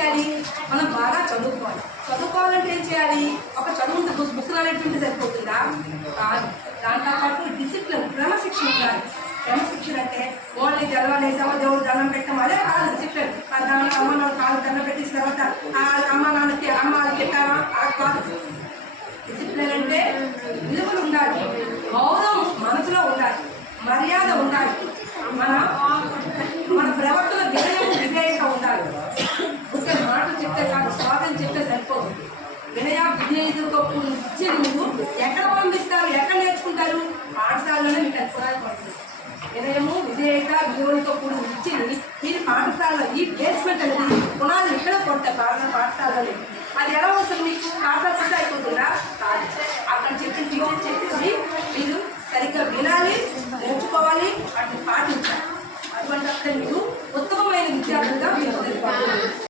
చేయాలి? మనం బాగా చదువుకోవాలి. చదువుకోవాలంటే ఏం చేయాలి? ఒక చదువు బుక్ అనేటువంటి సరిపోతుందా? కాదు. దాంతో పాటు డిసిప్లిన్, క్రమశిక్షణ ఉండాలి. క్రమశిక్షణ అంటే ఓన్లీ జలవాలేసామో దేవుడు దండం పెట్టాము అదే కాదు డిసిప్లిన్. దానికి అమ్మ నాన్న కాళ్ళు దండం పెట్టేసిన తర్వాత అమ్మ నాన్నకి అమ్మ చెప్పామా అది కాదు. డిసిప్లిన్ అంటే విలువలు ఉండాలి, గౌరవం మనసులో ఉండాలి, మర్యాద ఉండాలి, మన ప్రవర్తన విధేయత ఉండాలి. ఒకే మాటలు చెప్తే కాదు, స్వాగతం చెప్తే సరిపోదు. వినయ విధేయతతో ఇచ్చి నువ్వు ఎక్కడ పంపిస్తారు, ఎక్కడ నేర్చుకుంటారు? పాఠశాలలోనే మీకు అనుకోవడానికి పడుతుంది. వినయము విధేయత విలువలతో కూడిన ఇచ్చింది మీరు పాఠశాలలో ఈ ప్లేస్మెంట్ అనేది పునాది ఇక్కడ కొడతారు పాఠశాలలో. అది ఎలా వస్తుంది మీకు? పాఠశాల అయిపోతుందా? కాదు. అక్కడ చెప్పింది మీరు సరిగ్గా వినాలి, నేర్చుకోవాలి, వాటిని పాటించాలి. అటువంటి అప్పుడే మీరు ఉత్తమమైన విద్యార్థులుగా మీరు